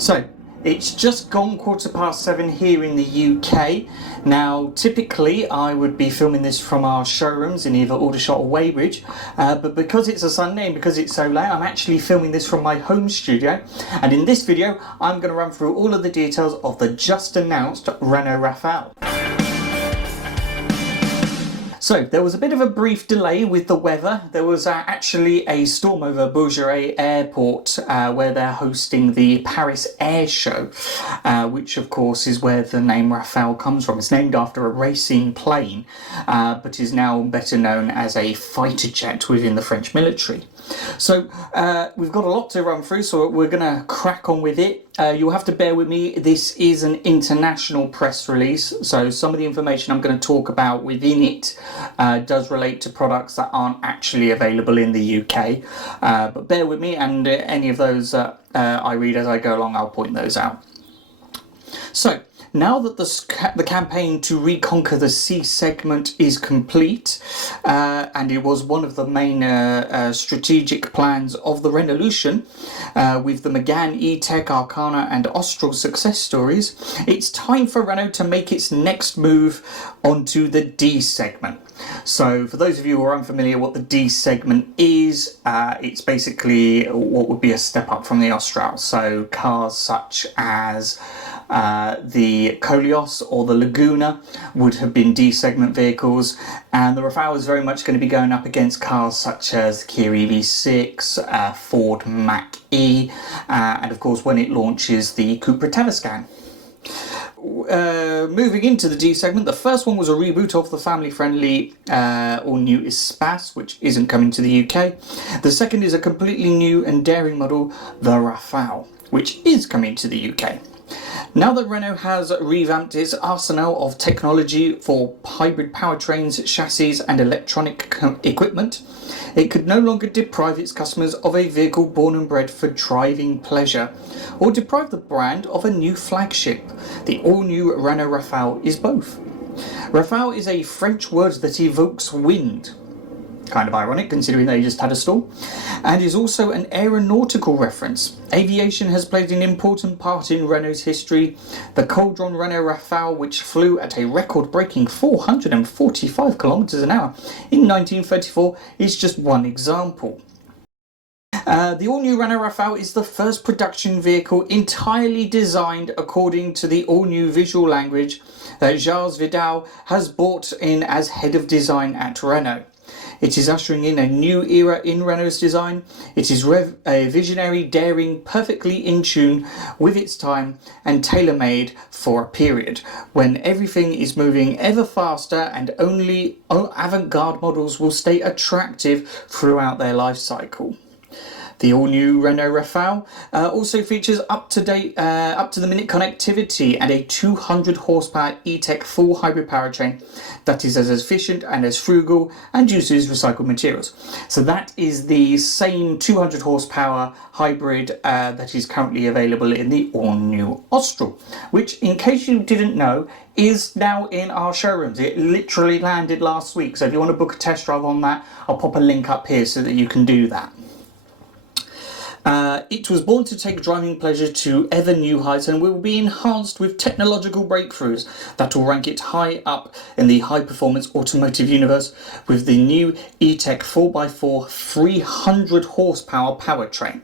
So it's just gone 7:15 here in the UK. Now typically I would be filming this from our showrooms in either Aldershot or Weybridge, but because it's a Sunday and because it's so late, I'm actually filming this from my home studio, and in this video I'm going to run through all of the details of the just announced Renault Rafale. So there was a bit of a brief delay with the weather. There was actually a storm over Bourget Airport where they're hosting the Paris Air Show, which of course is where the name Rafale comes from. It's named after a racing plane, but is now better known as a fighter jet within the French military. So we've got a lot to run through, so we're going to crack on with it. You'll have to bear with me, this is an international press release, so some of the information I'm going to talk about within it does relate to products that aren't actually available in the UK. But bear with me, and any of those I read as I go along, I'll point those out. So, now that the campaign to reconquer the C segment is complete, and it was one of the main strategic plans of the Renaulution, with the Megane E-Tech, Arcana and Austral success stories, it's time for Renault to make its next move onto the D segment. So for those of you who are unfamiliar what the D segment is, it's basically what would be a step up from the Austral. So cars such as the Koleos or the Laguna would have been D segment vehicles, and the Rafale is very much going to be going up against cars such as Kia EV6, Ford Mach-E, and of course when it launches the coupe Tavascan. Moving into the D segment, the first one was a reboot of the family-friendly All-new Espace, which isn't coming to the UK. The second is a completely new and daring model, the Rafale, which is coming to the UK. Now that Renault has revamped its arsenal of technology for hybrid powertrains, chassis and electronic equipment, it could no longer deprive its customers of a vehicle born and bred for driving pleasure, or deprive the brand of a new flagship. The all-new Renault Rafale is both. Rafale is a French word that evokes wind. Kind of ironic considering they just had a storm, and is also an aeronautical reference. Aviation has played an important part in Renault's history. The Caudron-Renault Rafale, which flew at a record-breaking 445 kilometers an hour in 1934, is just one example. The all-new Renault Rafale is the first production vehicle entirely designed according to the all-new visual language that Gilles Vidal has brought in as head of design at Renault. It is ushering in a new era in Renault's design. It is a visionary, daring, perfectly in tune with its time and tailor-made for a period when everything is moving ever faster and only avant-garde models will stay attractive throughout their life cycle. The all-new Renault Rafale also features up-to-the-minute connectivity and a 200 horsepower E-Tech full hybrid powertrain that is as efficient and as frugal and uses recycled materials. So that is the same 200 horsepower hybrid that is currently available in the all-new Austral, which, in case you didn't know, is now in our showrooms. It literally landed last week, so if you want to book a test drive on that, I'll pop a link up here so that you can do that. It was born to take driving pleasure to ever new heights and will be enhanced with technological breakthroughs that will rank it high up in the high-performance automotive universe with the new E-Tech 4x4 300 horsepower powertrain.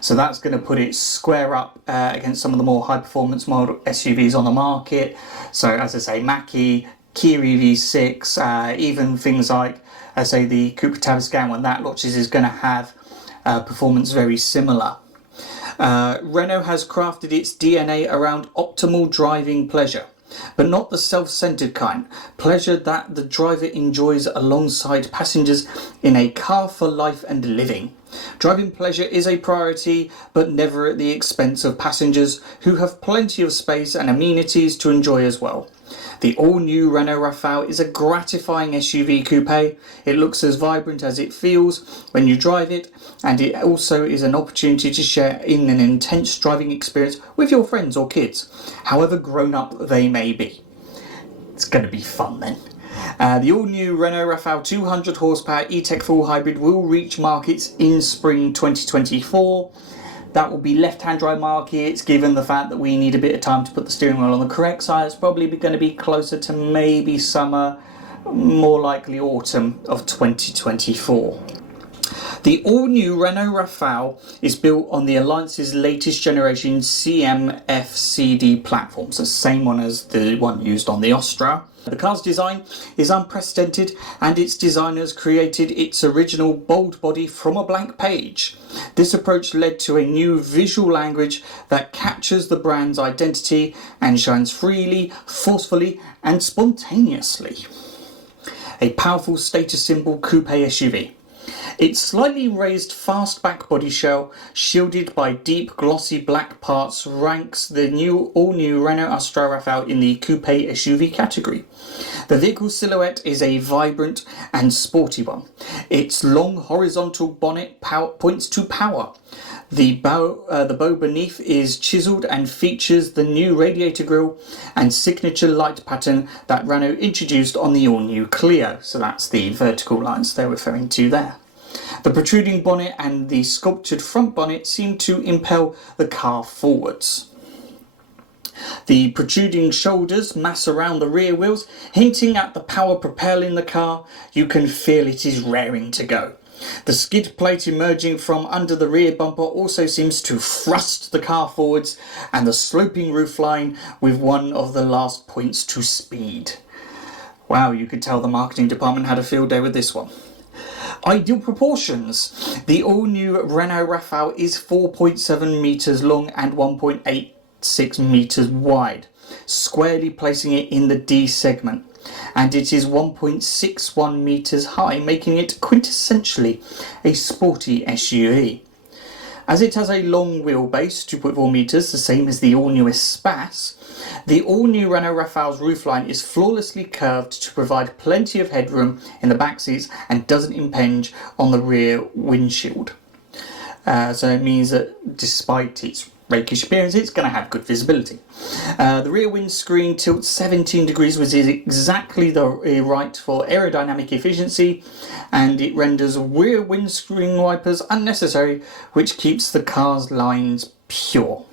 So that's going to put it square up against some of the more high-performance model SUVs on the market. So as I say, Mach-E, Kia EV6, even things like, I say, the coupe Tavascan when that launches is going to have performance very similar. Renault has crafted its DNA around optimal driving pleasure, but not the self-centered kind. Pleasure that the driver enjoys alongside passengers in a car for life and living. Driving pleasure is a priority, but never at the expense of passengers who have plenty of space and amenities to enjoy as well. The all-new Renault Rafale is a gratifying SUV coupe. It looks as vibrant as it feels when you drive it, and it also is an opportunity to share in an intense driving experience with your friends or kids, however grown up they may be. It's going to be fun then. The all-new Renault Rafale 200 horsepower E-Tech full hybrid will reach markets in spring 2024. That will be left-hand drive markets, given the fact that we need a bit of time to put the steering wheel on the correct side. It's probably going to be closer to maybe summer, more likely autumn of 2024. The all-new Renault Rafale is built on the Alliance's latest generation CMF-CD platforms, the same one as the one used on the Austral. The car's design is unprecedented, and its designers created its original bold body from a blank page. This approach led to a new visual language that captures the brand's identity and shines freely, forcefully, and spontaneously. A powerful status symbol coupe SUV. Its slightly raised fastback body shell, shielded by deep glossy black parts, ranks the all-new Renault Austral Rafale in the coupe SUV category. The vehicle's silhouette is a vibrant and sporty one. Its long horizontal bonnet points to power. The bow beneath is chiselled and features the new radiator grille and signature light pattern that Renault introduced on the all-new Clio. So that's the vertical lines they're referring to there. The protruding bonnet and the sculptured front bonnet seem to impel the car forwards. The protruding shoulders mass around the rear wheels, hinting at the power propelling the car. You can feel it is raring to go. The skid plate emerging from under the rear bumper also seems to thrust the car forwards, and the sloping roofline with one of the last points to speed. Wow, you could tell the marketing department had a field day with this one. Ideal proportions. The all-new Renault Rafale is 4.7 metres long and 1.86 metres wide, squarely placing it in the D segment, and it is 1.61 metres high, making it quintessentially a sporty SUV. As it has a long wheelbase, 2.4 metres, the same as the all-new Espace, the all-new Renault Rafale's roofline is flawlessly curved to provide plenty of headroom in the back seats and doesn't impinge on the rear windshield. So it means that despite its rakish appearance, it's going to have good visibility. The rear windscreen tilts 17 degrees, which is exactly the right for aerodynamic efficiency, and it renders rear windscreen wipers unnecessary, which keeps the car's lines pure.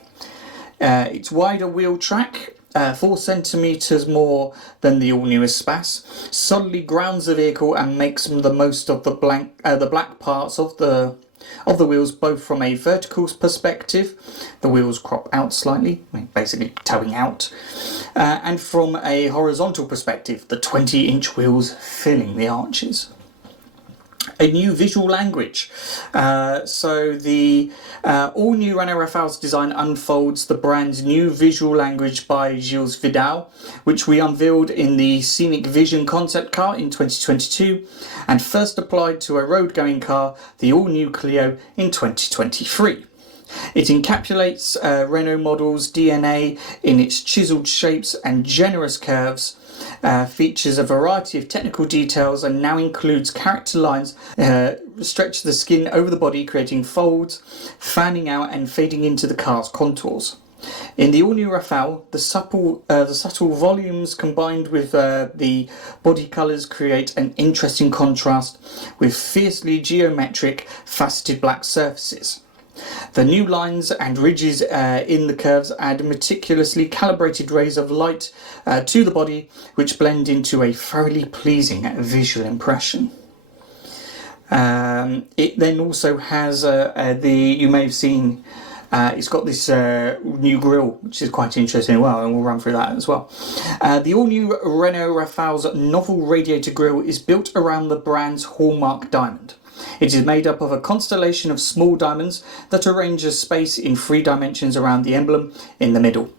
Its wider wheel track, 4 centimetres more than the all-new Espace, solidly grounds the vehicle and makes the most of the black parts of the wheels, both from a vertical perspective, the wheels crop out slightly, basically towing out, and from a horizontal perspective, the 20-inch wheels filling the arches. A new visual language. So the all-new Renault Rafale's design unfolds the brand's new visual language by Gilles Vidal, which we unveiled in the Scenic Vision concept car in 2022 and first applied to a road-going car, the all-new Clio, in 2023. It encapsulates Renault model's DNA in its chiselled shapes and generous curves, features a variety of technical details, and now includes character lines stretch the skin over the body, creating folds, fanning out and fading into the car's contours. In the all-new Rafale, the subtle volumes combined with the body colours create an interesting contrast with fiercely geometric faceted black surfaces. The new lines and ridges in the curves add meticulously calibrated rays of light to the body, which blend into a thoroughly pleasing visual impression. It then also has you may have seen, it's got this new grille, which is quite interesting as well, and we'll run through that as well. The all-new Renault Rafale's novel radiator grille is built around the brand's hallmark diamond. It is made up of a constellation of small diamonds that arrange a space in 3 dimensions around the emblem in the middle.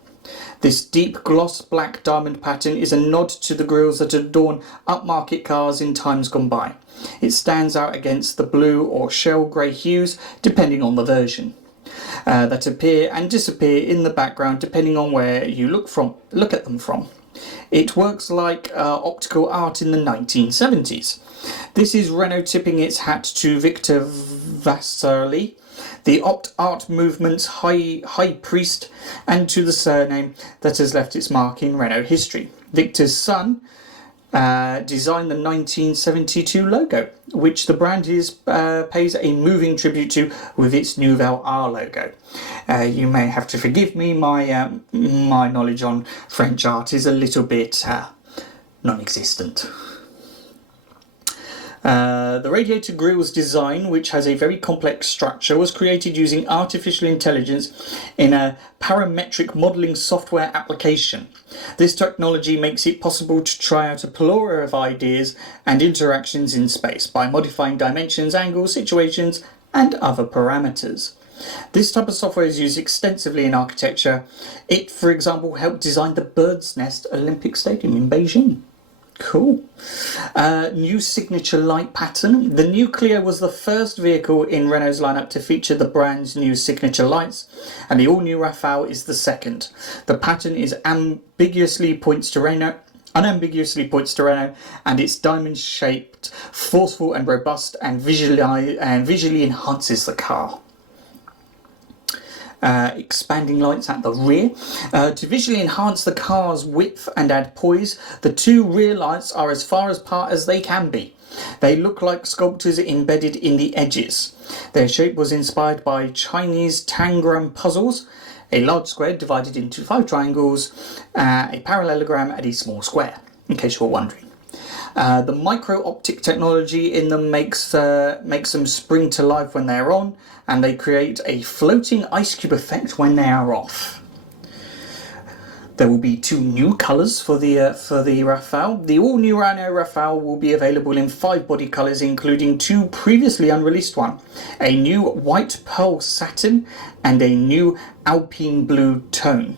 This deep gloss black diamond pattern is a nod to the grilles that adorn upmarket cars in times gone by. It stands out against the blue or shell grey hues, depending on the version, that appear and disappear in the background depending on where you look at them from. It works like optical art in the 1970s. This is Renault tipping its hat to Victor Vasarely, the art movement's high priest, and to the surname that has left its mark in Renault history. Victor's son, designed the 1972 logo, which the brand pays a moving tribute to with its Nouvelle R logo. You may have to forgive me, my knowledge on French art is a little bit non-existent. The radiator grille's design, which has a very complex structure, was created using artificial intelligence in a parametric modelling software application. This technology makes it possible to try out a plethora of ideas and interactions in space by modifying dimensions, angles, situations, and other parameters. This type of software is used extensively in architecture. It, for example, helped design the Bird's Nest Olympic Stadium in Beijing. Cool. New signature light pattern. The new Clio was the first vehicle in Renault's lineup to feature the brand's new signature lights, and the all-new Rafale is the second. The pattern is unambiguously points to Renault, and it's diamond-shaped, forceful and robust, and visually enhances the car. Expanding lights at the rear. To visually enhance the car's width and add poise, the two rear lights are as far apart as they can be. They look like sculptures embedded in the edges. Their shape was inspired by Chinese tangram puzzles, a large square divided into 5 triangles, a parallelogram and a small square, in case you're wondering. The micro-optic technology in them makes them spring to life when they're on, and they create a floating ice cube effect when they are off. There will be 2 new colours for the Rafale. The all-new Renault Rafale will be available in 5 body colours, including 2 previously unreleased ones: a new white pearl satin and a new alpine blue tone.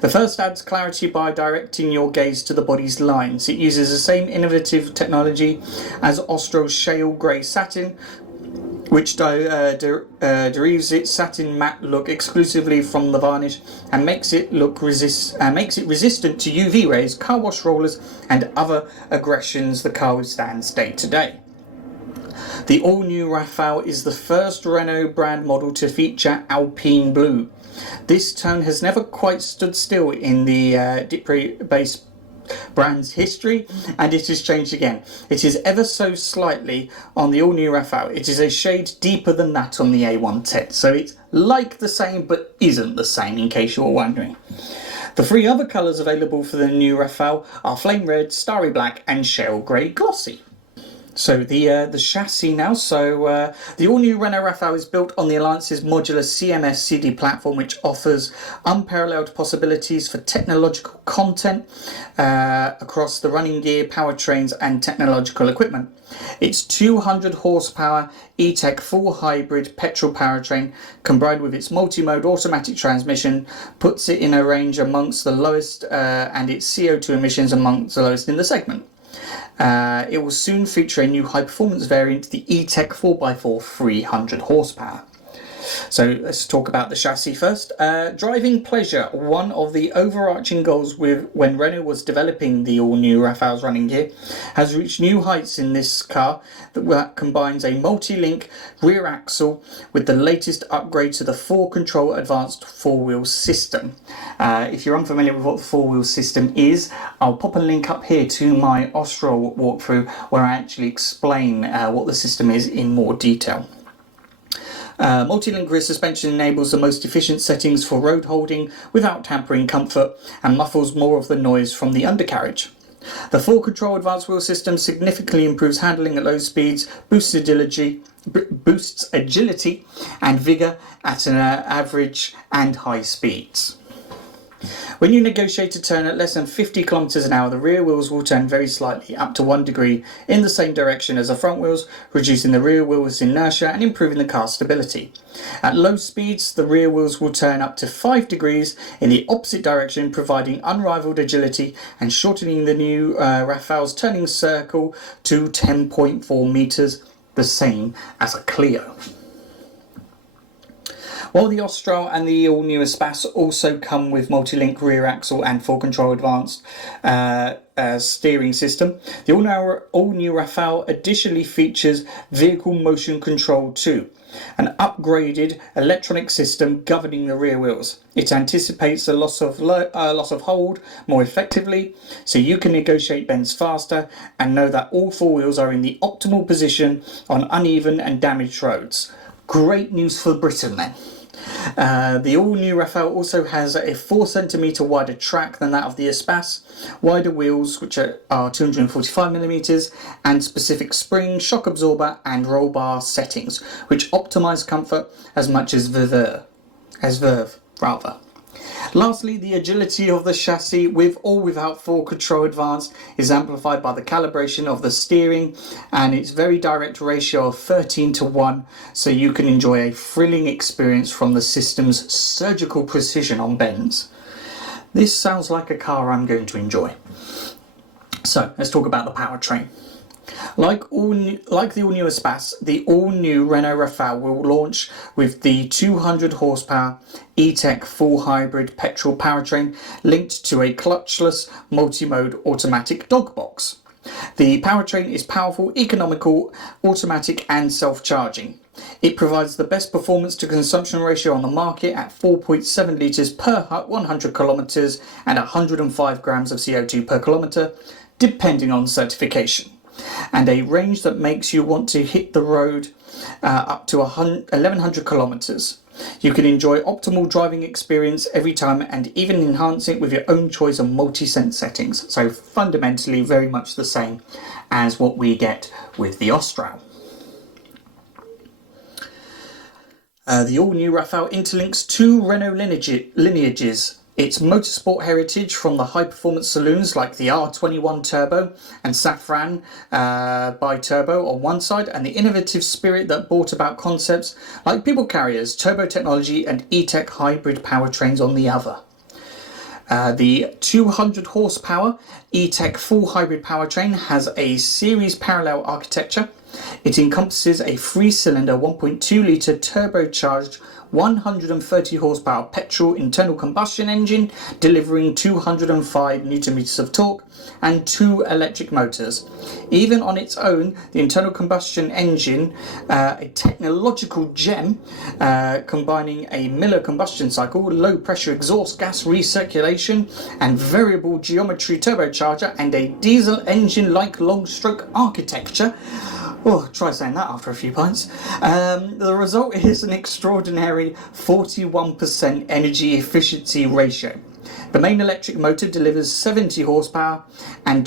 The first adds clarity by directing your gaze to the body's lines. It uses the same innovative technology as Austral's shale grey satin, which derives its satin matte look exclusively from the varnish and makes it resistant to UV rays, car wash rollers, and other aggressions the car withstands day to day. The all-new Rafale is the first Renault brand model to feature alpine blue. This tone has never quite stood still in the Dipre-based brand's history, and it has changed again. It is ever so slightly on the all-new Rafale. It is a shade deeper than that on the A110, so it's like the same but isn't the same, in case you're wondering. The 3 other colours available for the new Rafale are flame red, starry black and shale grey glossy. So the chassis now. So the all-new Renault Rafale is built on the Alliance's modular CMF-CD platform, which offers unparalleled possibilities for technological content across the running gear, powertrains and technological equipment. Its 200 horsepower E-Tech full hybrid petrol powertrain, combined with its multi-mode automatic transmission, puts it in a range amongst the lowest and its CO2 emissions amongst the lowest in the segment. It will soon feature a new high-performance variant, the E-Tech 4x4 300 horsepower. So let's talk about the chassis first. Driving pleasure. One of the overarching goals when Renault was developing the all-new Rafale's running gear has reached new heights in this car that combines a multi-link rear axle with the latest upgrade to the 4Control advanced 4-wheel system. If you're unfamiliar with what the 4-wheel system is, I'll pop a link up here to my Austral walkthrough where I actually explain what the system is in more detail. Multi-link rear suspension enables the most efficient settings for road holding without hampering comfort and muffles more of the noise from the undercarriage. The 4Control advanced wheel system significantly improves handling at low speeds, boosts agility and vigour at an average and high speeds. When you negotiate a turn at less than 50 km an hour, the rear wheels will turn very slightly, up to 1 degree, in the same direction as the front wheels, reducing the rear wheels' inertia and improving the car's stability. At low speeds, the rear wheels will turn up to 5 degrees in the opposite direction, providing unrivaled agility and shortening the new Rafale's turning circle to 10.4 metres, the same as a Clio. While the Austral and the all-new Espace also come with multi-link rear axle and 4Control advanced steering system, the all-new Rafale additionally features vehicle motion control too. an upgraded electronic system governing the rear wheels. It anticipates a loss of hold more effectively, so you can negotiate bends faster and know that all four wheels are in the optimal position on uneven and damaged roads. Great news for Britain then. The all-new Rafale also has a 4cm wider track than that of the Espace, wider wheels which are 245mm, and specific spring, shock absorber and roll bar settings which optimise comfort as much as verve. Lastly, the agility of the chassis, with or without full control advance, is amplified by the calibration of the steering and its very direct ratio of 13:1, so you can enjoy a thrilling experience from the system's surgical precision on bends. This sounds like a car I'm going to enjoy. So let's talk about the powertrain. Like the all-new Espace, the all-new Renault Rafale will launch with the 200 horsepower E-Tech full hybrid petrol powertrain linked to a clutchless multi-mode automatic dog box. The powertrain is powerful, economical, automatic and self-charging. It provides the best performance to consumption ratio on the market at 4.7 litres per 100 kilometres and 105 grams of CO2 per kilometre, depending on certification, and a range that makes you want to hit the road up to 1100 kilometres. You can enjoy optimal driving experience every time and even enhance it with your own choice of multi-sense settings. So fundamentally very much the same as what we get with the Austral. The all-new Rafale interlinks two Renault lineages. Its motorsport heritage from the high-performance saloons like the R21 Turbo and Safran Bi-Turbo on one side, and the innovative spirit that brought about concepts like people carriers, turbo technology and E-Tech hybrid powertrains on the other. The 200 horsepower E-Tech full hybrid powertrain has a series parallel architecture. It encompasses a 3-cylinder 1.2 litre turbocharged 130 horsepower petrol internal combustion engine delivering 205 Nm of torque and 2 electric motors. Even on its own, the internal combustion engine, a technological gem combining a Miller combustion cycle, low pressure exhaust gas recirculation and variable geometry turbocharger, and a diesel engine like long stroke architecture. Oh, try saying that after a few pints. The result is an extraordinary 41% energy efficiency ratio. The main electric motor delivers 70 horsepower and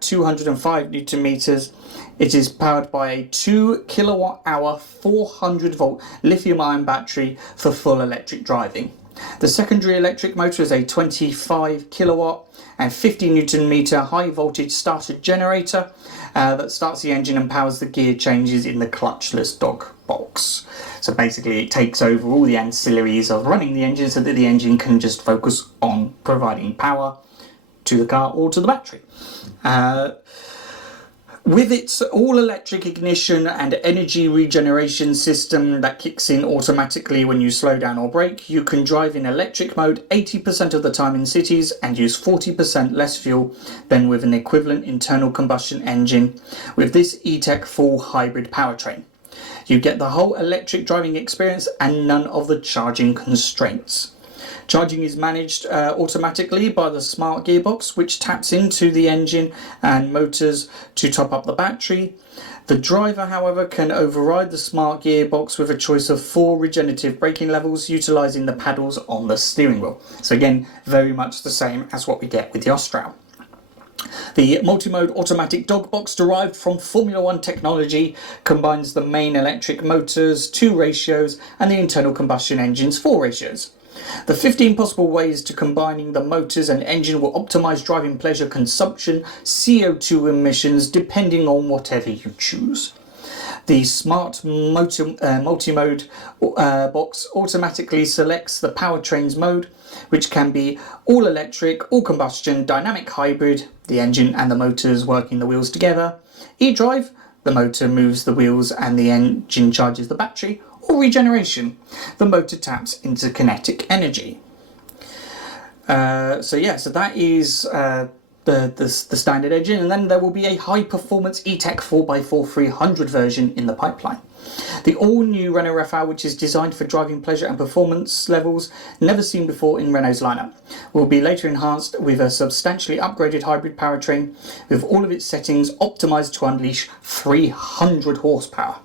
205 Newton meters. It is powered by a 2 kilowatt hour 400 volt lithium ion battery for full electric driving. The secondary electric motor is a 25 kilowatt and 50 Newton meter high voltage starter generator that starts the engine and powers the gear changes in the clutchless dog box. So basically it takes over all the ancillaries of running the engine so that the engine can just focus on providing power to the car or to the battery. With its all-electric ignition and energy regeneration system that kicks in automatically when you slow down or brake, you can drive in electric mode 80% of the time in cities and use 40% less fuel than with an equivalent internal combustion engine with this E-Tech full hybrid powertrain. You get the whole electric driving experience and none of the charging constraints. Charging is managed automatically by the smart gearbox, which taps into the engine and motors to top up the battery. The driver, however, can override the smart gearbox with a choice of 4 regenerative braking levels, utilising the paddles on the steering wheel. So again, very much the same as what we get with the Austral. The multi-mode automatic dog box, derived from Formula 1 technology, combines the main electric motors 2 ratios and the internal combustion engine's 4 ratios. The 15 possible ways to combining the motors and engine will optimise driving pleasure, consumption, CO2 emissions, depending on whatever you choose. The smart multi-mode box automatically selects the powertrain's mode, which can be all electric, all combustion, dynamic hybrid, the engine and the motors working the wheels together, e-drive, the motor moves the wheels and the engine charges the battery, or regeneration, the motor taps into kinetic energy. So that is the standard engine, and then there will be a high performance E-Tech 4x4 300 version in the pipeline. The all-new Renault Rafale, which is designed for driving pleasure and performance levels never seen before in Renault's lineup, will be later enhanced with a substantially upgraded hybrid powertrain with all of its settings optimised to unleash 300 horsepower.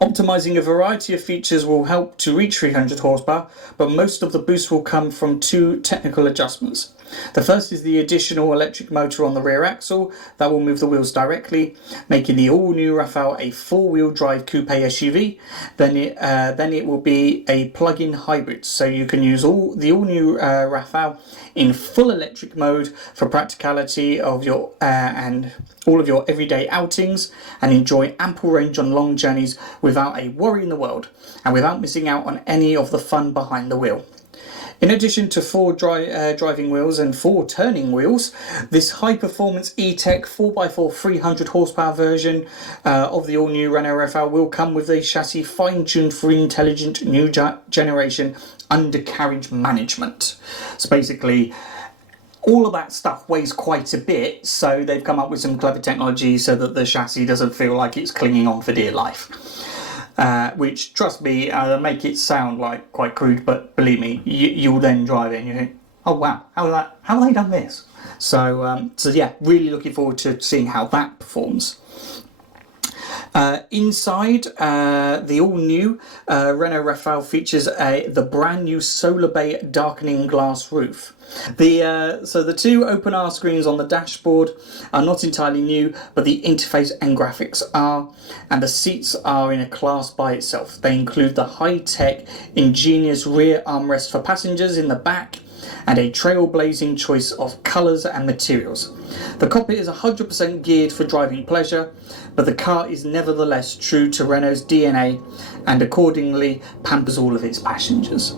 Optimising a variety of features will help to reach 300 horsepower, but most of the boost will come from two technical adjustments. The first is the additional electric motor on the rear axle that will move the wheels directly, making the all-new Rafale a four-wheel drive coupe SUV. Then it will be a plug-in hybrid, so you can use the all-new Rafale in full electric mode for practicality of your and all of your everyday outings, and enjoy ample range on long journeys without a worry in the world, and without missing out on any of the fun behind the wheel. In addition to four driving wheels and four turning wheels, this high-performance E-Tech 4x4 300 horsepower version of the all-new Renault Rafale will come with a chassis fine-tuned for intelligent new generation undercarriage management. So basically, all of that stuff weighs quite a bit, so they've come up with some clever technology so that the chassis doesn't feel like it's clinging on for dear life. Which, trust me, make it sound like quite crude, but believe me, you'll then drive it and you think, oh wow, how have they done this? So yeah, really looking forward to seeing how that performs. Inside, the all-new Renault Rafale features the brand new solar bay darkening glass roof. So the two open-R screens on the dashboard are not entirely new, but the interface and graphics are, and the seats are in a class by itself. They include the high-tech, ingenious rear armrest for passengers in the back, and a trailblazing choice of colours and materials. The cockpit is 100% geared for driving pleasure, but the car is nevertheless true to Renault's DNA and accordingly pampers all of its passengers.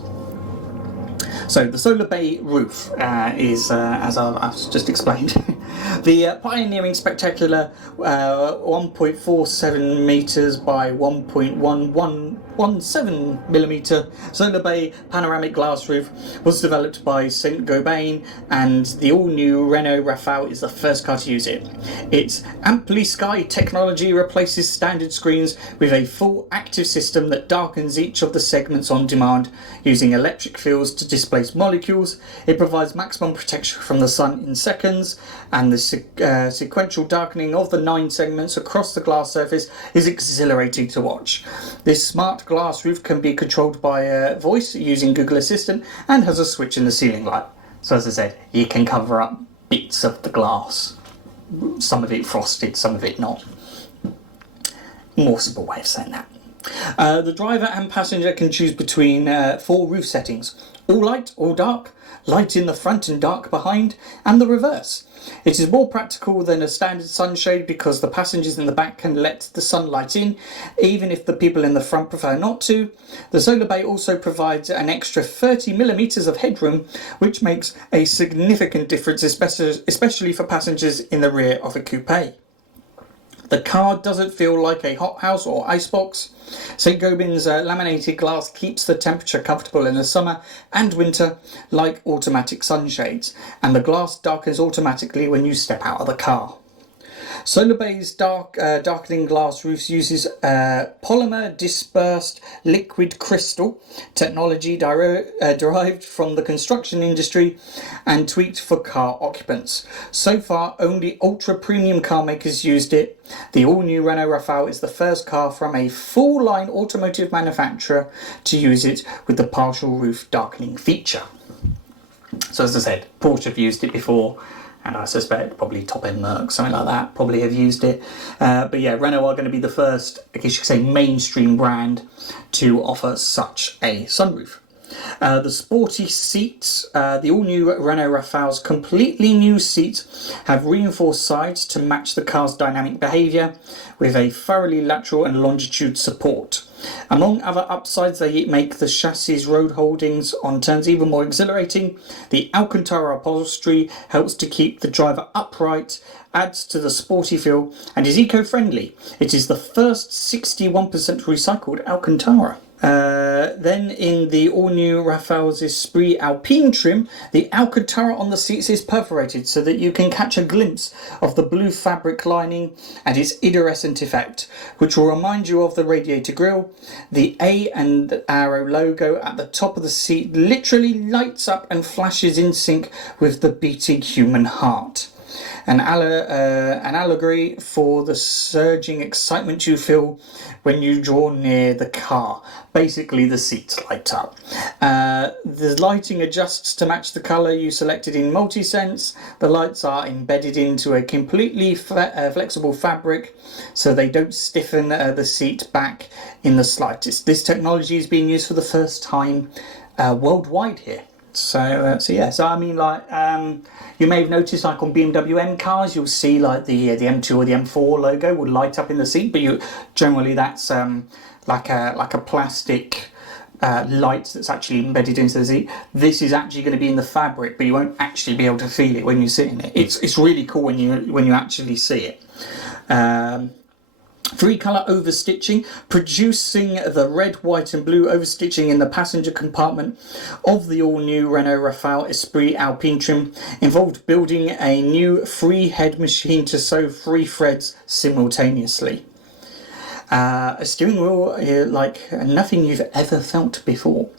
So the solar bay roof is, as I've just explained, the pioneering spectacular 1.47 metres by 1.1117 millimetre solar bay panoramic glass roof was developed by Saint-Gobain, and the all-new Renault Rafale is the first car to use it. Its Ampli-Sky technology replaces standard screens with a full active system that darkens each of the segments on demand using electric fields to displace molecules. It provides maximum protection from the sun in seconds, and the sequential darkening of the 9 segments across the glass surface is exhilarating to watch. This smart glass roof can be controlled by voice using Google Assistant and has a switch in the ceiling light. So as I said, you can cover up bits of the glass, some of it frosted, some of it not. More simple way of saying that. The driver and passenger can choose between 4 roof settings: all light, all dark, light in the front and dark behind, and the reverse. It is more practical than a standard sunshade because the passengers in the back can let the sunlight in, even if the people in the front prefer not to. The solar bay also provides an extra 30mm of headroom, which makes a significant difference, especially for passengers in the rear of a coupe. The car doesn't feel like a hothouse or icebox. Saint-Gobain's laminated glass keeps the temperature comfortable in the summer and winter, like automatic sunshades, and the glass darkens automatically when you step out of the car. Solar Bay's darkening glass roofs uses polymer dispersed liquid crystal technology derived from the construction industry and tweaked for car occupants. So far, only ultra-premium car makers used it. The all-new Renault Rafale is the first car from a full-line automotive manufacturer to use it with the partial roof darkening feature. So as I said, Porsche have used it before, and I suspect probably top-end Merc, something like that, probably have used it. But yeah, Renault are going to be the first, I guess you could say, mainstream brand to offer such a sunroof. The sporty seats, the all-new Renault Rafale's completely new seats have reinforced sides to match the car's dynamic behaviour with a thoroughly lateral and longitude support. Among other upsides, they make the chassis road holdings on turns even more exhilarating. The Alcantara upholstery helps to keep the driver upright, adds to the sporty feel, and is eco-friendly. It is the first 61% recycled Alcantara. Then in the all-new Rafale's Esprit Alpine trim, the Alcantara on the seats is perforated so that you can catch a glimpse of the blue fabric lining and its iridescent effect, which will remind you of the radiator grille. The A and arrow logo at the top of the seat literally lights up and flashes in sync with the beating human heart. An allegory for the surging excitement you feel when you draw near the car. Basically, the seats light up. The lighting adjusts to match the colour you selected in Multisense. The lights are embedded into a completely flexible fabric, so they don't stiffen the seat back in the slightest. This technology is being used for the first time worldwide here. So I mean, like, you may have noticed, like on BMW M cars, you'll see like the M2 or the M4 logo would light up in the seat, but generally that's like a plastic light that's actually embedded into the seat. This is actually going to be in the fabric, but you won't actually be able to feel it when you sit in it. It's really cool when you actually see it. 3-colour overstitching, producing the red, white and blue overstitching in the passenger compartment of the all-new Renault Rafale Esprit Alpine trim involved building a new free-head machine to sew 3 threads simultaneously. A steering wheel like nothing you've ever felt before.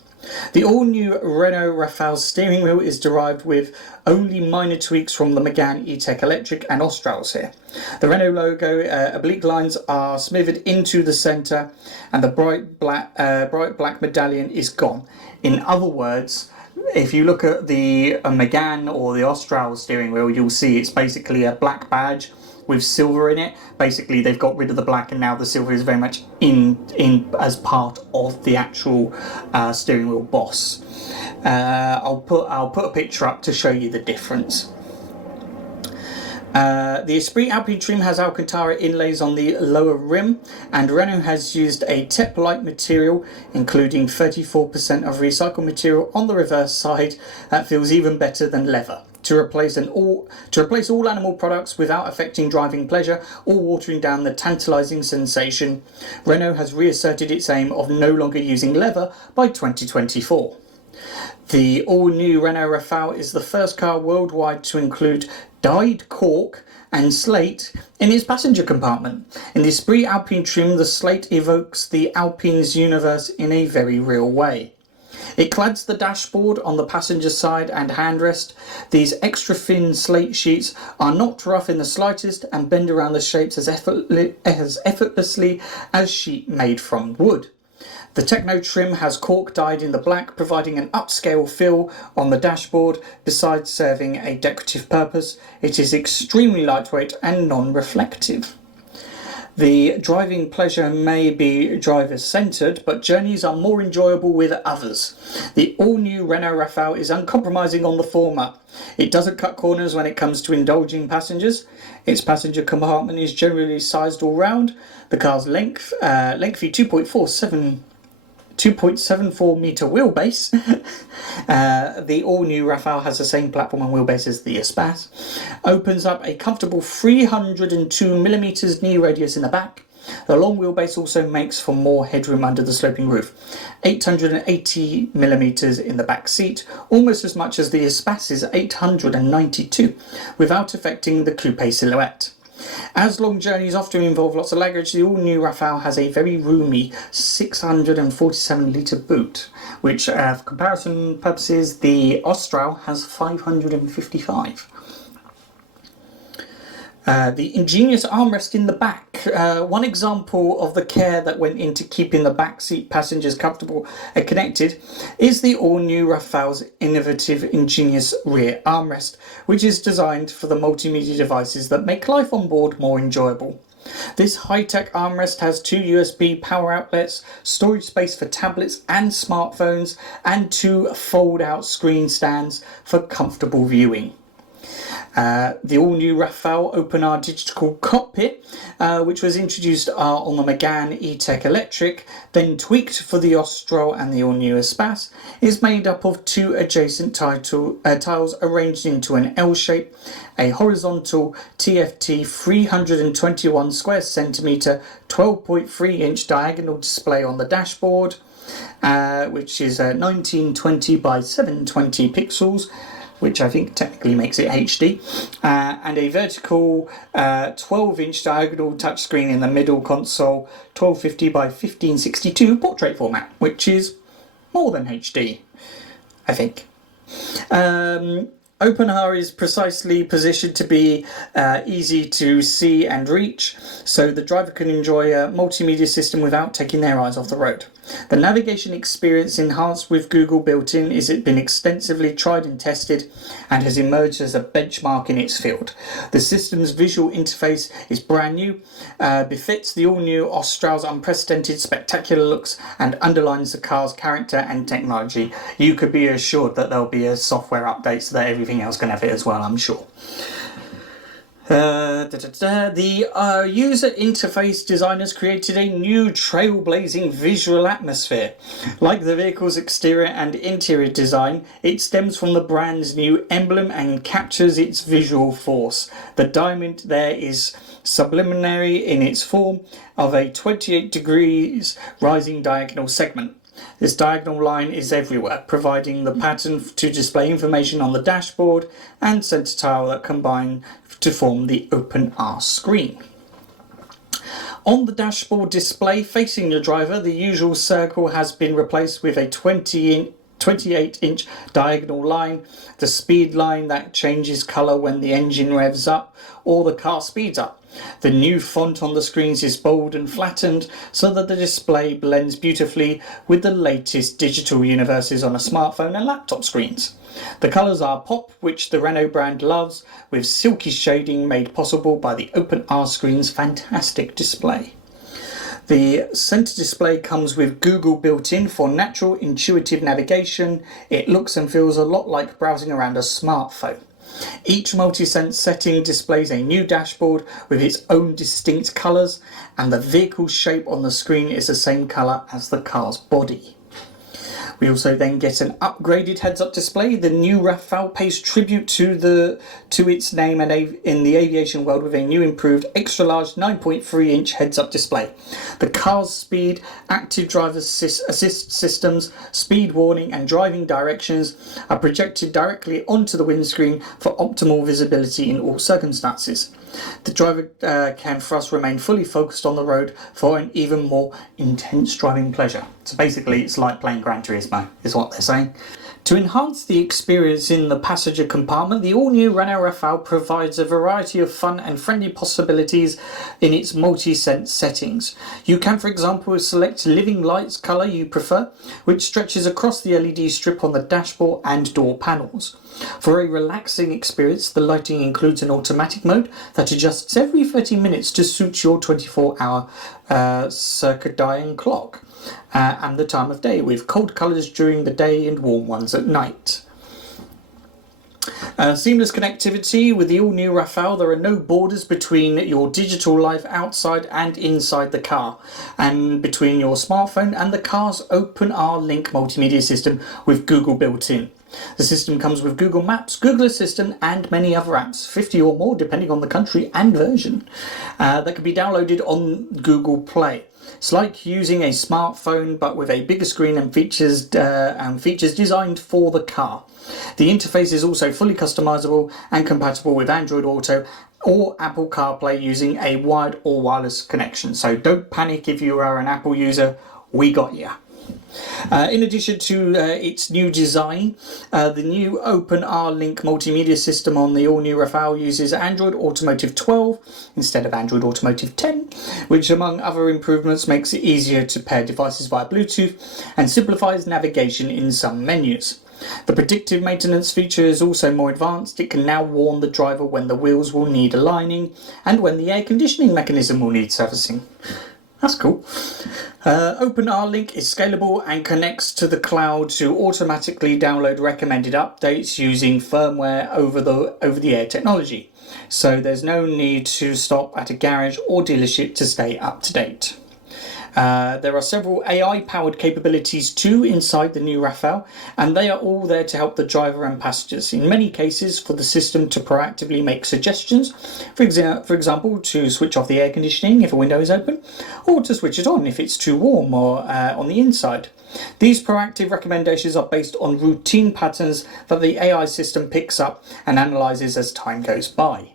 The all-new Renault Rafale steering wheel is derived with only minor tweaks from the Megane E-Tech Electric and Australs here. The Renault logo oblique lines are smoothed into the centre, and the bright black medallion is gone. In other words, if you look at the Megane or the Austral steering wheel, you'll see it's basically a black badge with silver in it. Basically, they've got rid of the black, and now the silver is very much in as part of the actual steering wheel boss. I'll put a picture up to show you the difference. The Esprit Alpine trim has Alcantara inlays on the lower rim, and Renault has used a TEP-like material, including 34% of recycled material on the reverse side that feels even better than leather, to replace all animal products without affecting driving pleasure or watering down the tantalising sensation. Renault has reasserted its aim of no longer using leather by 2024. The all-new Renault Rafale is the first car worldwide to include dyed cork and slate in its passenger compartment. In the Esprit Alpine trim, the slate evokes the Alpine's universe in a very real way. It clads the dashboard on the passenger side and handrest. These extra thin slate sheets are not rough in the slightest and bend around the shapes as effortlessly as sheet made from wood. The Techno trim has cork dyed in the black, providing an upscale feel on the dashboard. Besides serving a decorative purpose, it is extremely lightweight and non-reflective. The driving pleasure may be driver-centred, but journeys are more enjoyable with others. The all-new Renault Rafale is uncompromising on the former. It doesn't cut corners when it comes to indulging passengers. Its passenger compartment is generally sized all round. The car's lengthy 2.74 metre wheelbase. The all-new Rafale has the same platform and wheelbase as the Espace. Opens up a comfortable 302mm knee radius in the back. The long wheelbase also makes for more headroom under the sloping roof. 880mm in the back seat, almost as much as the Espace's 892, without affecting the coupe silhouette. As long journeys often involve lots of luggage, the all-new Rafale has a very roomy 647-litre boot, which, for comparison purposes, the Austral has 555. The ingenious armrest in the back. One example of the care that went into keeping the backseat passengers comfortable and connected is the all-new Rafale's innovative, ingenious rear armrest, which is designed for the multimedia devices that make life on board more enjoyable. This high-tech armrest has 2 USB power outlets, storage space for tablets and smartphones, and 2 fold-out screen stands for comfortable viewing. The all-new Rafale OpenR digital cockpit, which was introduced on the Megane E-Tech Electric, then tweaked for the Austral and the all-new Espace, is made up of 2 adjacent tiles arranged into an L shape, a horizontal TFT 321 square centimetre 12.3 inch diagonal display on the dashboard, which is 1920 by 720 pixels, which I think technically makes it HD, and a vertical 12-inch diagonal touchscreen in the middle console, 1250 by 1562 portrait format, which is more than HD, I think. OpenR is precisely positioned to be easy to see and reach, so the driver can enjoy a multimedia system without taking their eyes off the road. The navigation experience enhanced with Google built-in is been extensively tried and tested and has emerged as a benchmark in its field. The system's visual interface is brand new, befits the all-new Austral's unprecedented spectacular looks and underlines the car's character and technology. You could be assured that there'll be a software update so that everything else can have it as well, I'm sure. The user interface designers created a new trailblazing visual atmosphere. Like the vehicle's exterior and interior design, it stems from the brand's new emblem and captures its visual force. The diamond there is sublunary in its form of a 28 degrees rising diagonal segment. This diagonal line is everywhere, providing the pattern to display information on the dashboard and center tile that combine to form the OpenR screen. On the dashboard display facing the driver, the usual circle has been replaced with a 28-inch diagonal line, the speed line that changes colour when the engine revs up or the car speeds up. The new font on the screens is bold and flattened so that the display blends beautifully with the latest digital universes on a smartphone and laptop screens. The colours are pop, which the Renault brand loves, with silky shading made possible by the OpenR screen's fantastic display. The centre display comes with Google built-in for natural intuitive navigation. It looks and feels a lot like browsing around a smartphone. Each multi-sense setting displays a new dashboard with its own distinct colours, and the vehicle shape on the screen is the same colour as the car's body. We also then get an upgraded heads-up display. The new Rafale pays tribute to its name and in the aviation world with a new improved extra-large 9.3-inch heads-up display. The car's speed, active driver assist systems, speed warning and driving directions are projected directly onto the windscreen for optimal visibility in all circumstances. The driver can thus remain fully focused on the road for an even more intense driving pleasure. So basically it's like playing Gran Turismo, is what they're saying. To enhance the experience in the passenger compartment, the all-new Renault Rafale provides a variety of fun and friendly possibilities in its multi-sense settings. You can, for example, select living lights colour you prefer, which stretches across the LED strip on the dashboard and door panels. For a relaxing experience, the lighting includes an automatic mode that adjusts every 30 minutes to suit your 24-hour circadian clock and the time of day, with cold colours during the day and warm ones at night. Seamless connectivity with the all-new Rafale. There are no borders between your digital life outside and inside the car, and between your smartphone and the car's OpenR Link multimedia system with Google built in. The system comes with Google Maps, Google Assistant and many other apps, 50 or more depending on the country and version, that can be downloaded on Google Play. It's like using a smartphone but with a bigger screen and features designed for the car. The interface is also fully customizable and compatible with Android Auto or Apple CarPlay using a wired or wireless connection. So don't panic if you are an Apple user, we got you. In addition to its new design, the new OpenR Link multimedia system on the all-new Rafale uses Android Automotive 12 instead of Android Automotive 10, which among other improvements makes it easier to pair devices via Bluetooth and simplifies navigation in some menus. The predictive maintenance feature is also more advanced. It can now warn the driver when the wheels will need aligning and when the air conditioning mechanism will need servicing. That's cool. OpenR Link is scalable and connects to the cloud to automatically download recommended updates using firmware over-the-air technology. So there's no need to stop at a garage or dealership to stay up to date. There are several AI-powered capabilities too inside the new Rafale, and they are all there to help the driver and passengers, in many cases for the system to proactively make suggestions, for example, to switch off the air conditioning if a window is open, or to switch it on if it's too warm or on the inside. These proactive recommendations are based on routine patterns that the AI system picks up and analyzes as time goes by.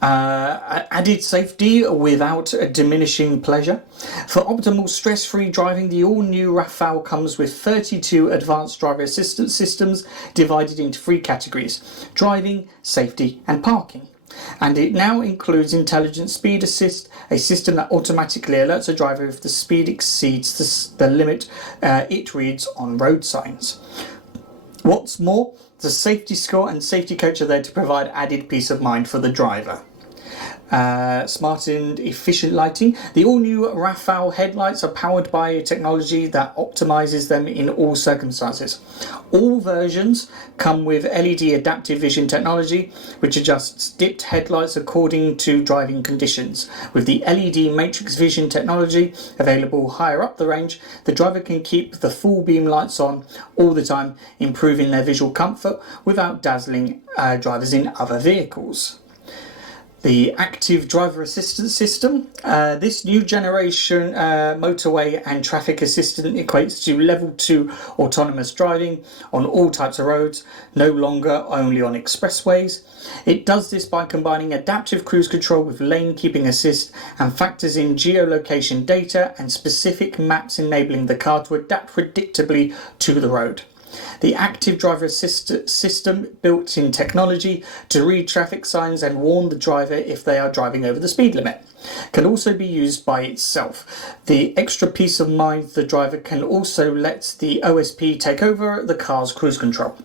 Added safety without diminishing pleasure. For optimal stress-free driving, the all-new Rafale comes with 32 advanced driver assistance systems divided into 3 categories: driving, safety and parking. And it now includes intelligent speed assist, a system that automatically alerts a driver if the speed exceeds the limit it reads on road signs. What's more, the safety score and safety coach are there to provide added peace of mind for the driver. Smart and efficient lighting. The all-new Rafale headlights are powered by technology that optimizes them in all circumstances. All versions come with LED adaptive vision technology, which adjusts dipped headlights according to driving conditions. With the LED matrix vision technology available higher up the range, the driver can keep the full beam lights on all the time, improving their visual comfort without dazzling drivers in other vehicles. The active driver assistance system. This new generation motorway and traffic assistant equates to level 2 autonomous driving on all types of roads, no longer only on expressways. It does this by combining adaptive cruise control with lane keeping assist and factors in geolocation data and specific maps, enabling the car to adapt predictably to the road. The active driver assist system, built-in technology to read traffic signs and warn the driver if they are driving over the speed limit, can also be used by itself. The extra peace of mind the driver can also let the OSP take over the car's cruise control.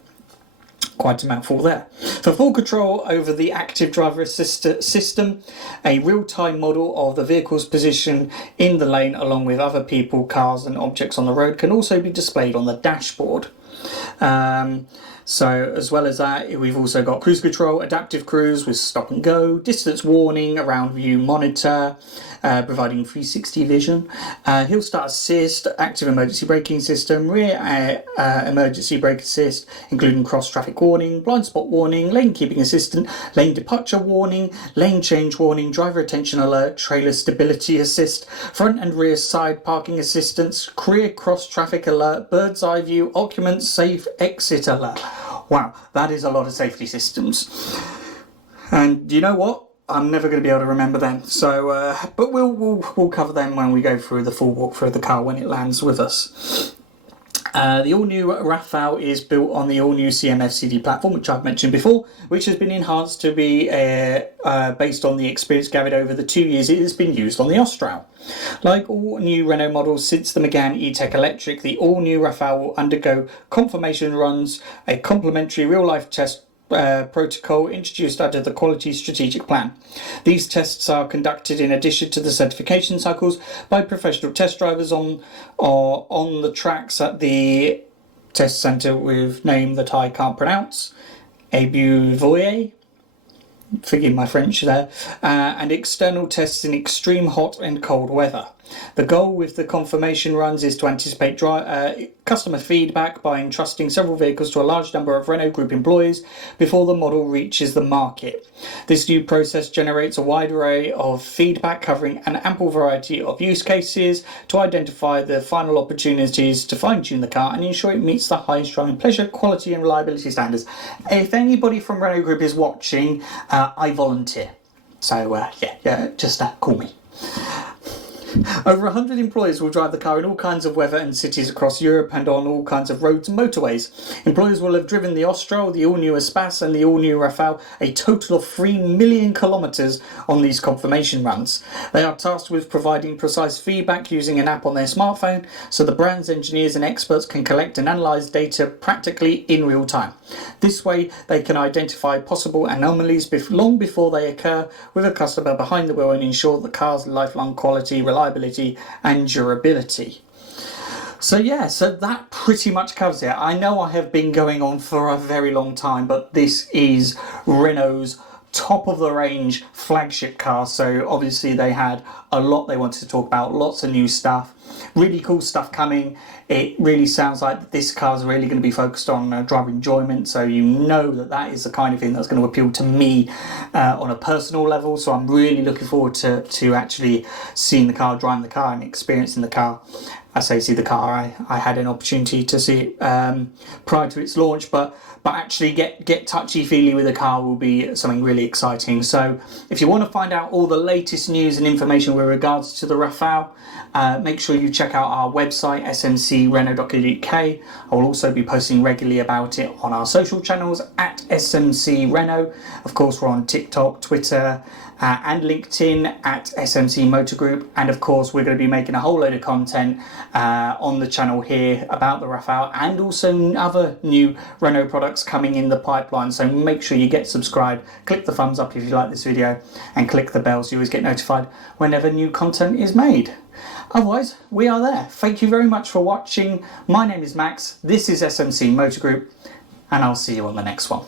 Quite a mouthful there. For full control over the active driver assist system, a real-time model of the vehicle's position in the lane along with other people, cars and objects on the road can also be displayed on the dashboard. So as well as that, we've also got cruise control, adaptive cruise with stop and go, distance warning, around view monitor, providing 360 vision, hill start assist, active emergency braking system, rear emergency brake assist, including cross traffic warning, blind spot warning, lane keeping assistant, lane departure warning, lane change warning, driver attention alert, trailer stability assist, front and rear side parking assistance, rear cross traffic alert, bird's eye view, occupant safe exit alert. Wow, that is a lot of safety systems. And you know what? I'm never going to be able to remember them. So, but we'll cover them when we go through the full walkthrough of the car when it lands with us. The all-new Rafale is built on the all-new CMF-CD platform, which I've mentioned before, which has been enhanced to be based on the experience gathered over the 2 years it has been used on the Austral. Like all new Renault models since the Megane E-Tech Electric, the all-new Rafale will undergo confirmation runs, a complimentary real-life test protocol introduced under the Quality Strategic Plan. These tests are conducted in addition to the certification cycles by professional test drivers on the tracks at the test centre with name that I can't pronounce, Abu forgive my French there, and external tests in extreme hot and cold weather. The goal with the confirmation runs is to anticipate customer feedback by entrusting several vehicles to a large number of Renault Group employees before the model reaches the market. This new process generates a wide array of feedback covering an ample variety of use cases to identify the final opportunities to fine-tune the car and ensure it meets the highest driving pleasure, quality and reliability standards. If anybody from Renault Group is watching, I volunteer. So just call me. Over 100 employees will drive the car in all kinds of weather and cities across Europe and on all kinds of roads and motorways. Employees will have driven the Austral, the all-new Espace and the all-new Rafale a total of 3 million kilometres on these confirmation runs. They are tasked with providing precise feedback using an app on their smartphone, so the brand's engineers and experts can collect and analyse data practically in real time. This way they can identify possible anomalies long before they occur with a customer behind the wheel and ensure the car's lifelong quality, reliability and durability. So that pretty much covers it. I know I have been going on for a very long time, but this is Renault's top of the range flagship car. So obviously they had a lot they wanted to talk about, lots of new stuff, really cool stuff coming. It really sounds like this car is really going to be focused on driver enjoyment, so you know that that is the kind of thing that's going to appeal to me on a personal level. So I'm really looking forward to actually seeing the car, driving the car and experiencing the car. I say see the car, I had an opportunity to see it prior to its launch, but actually get touchy-feely with the car will be something really exciting. So if you want to find out all the latest news and information with regards to the Rafale, make sure you check out our website, smcrenault.co.uk. I will also be posting regularly about it on our social channels at smcrenault. Of course, we're on TikTok, Twitter, and LinkedIn at SMC Motor Group, and of course we're going to be making a whole load of content on the channel here about the Rafale and also other new Renault products coming in the pipeline. So make sure you get subscribed, click the thumbs up if you like this video, and click the bell so you always get notified whenever new content is made. Otherwise, we are there. Thank you very much for watching. My name is Max, this is SMC Motor Group, and I'll see you on the next one.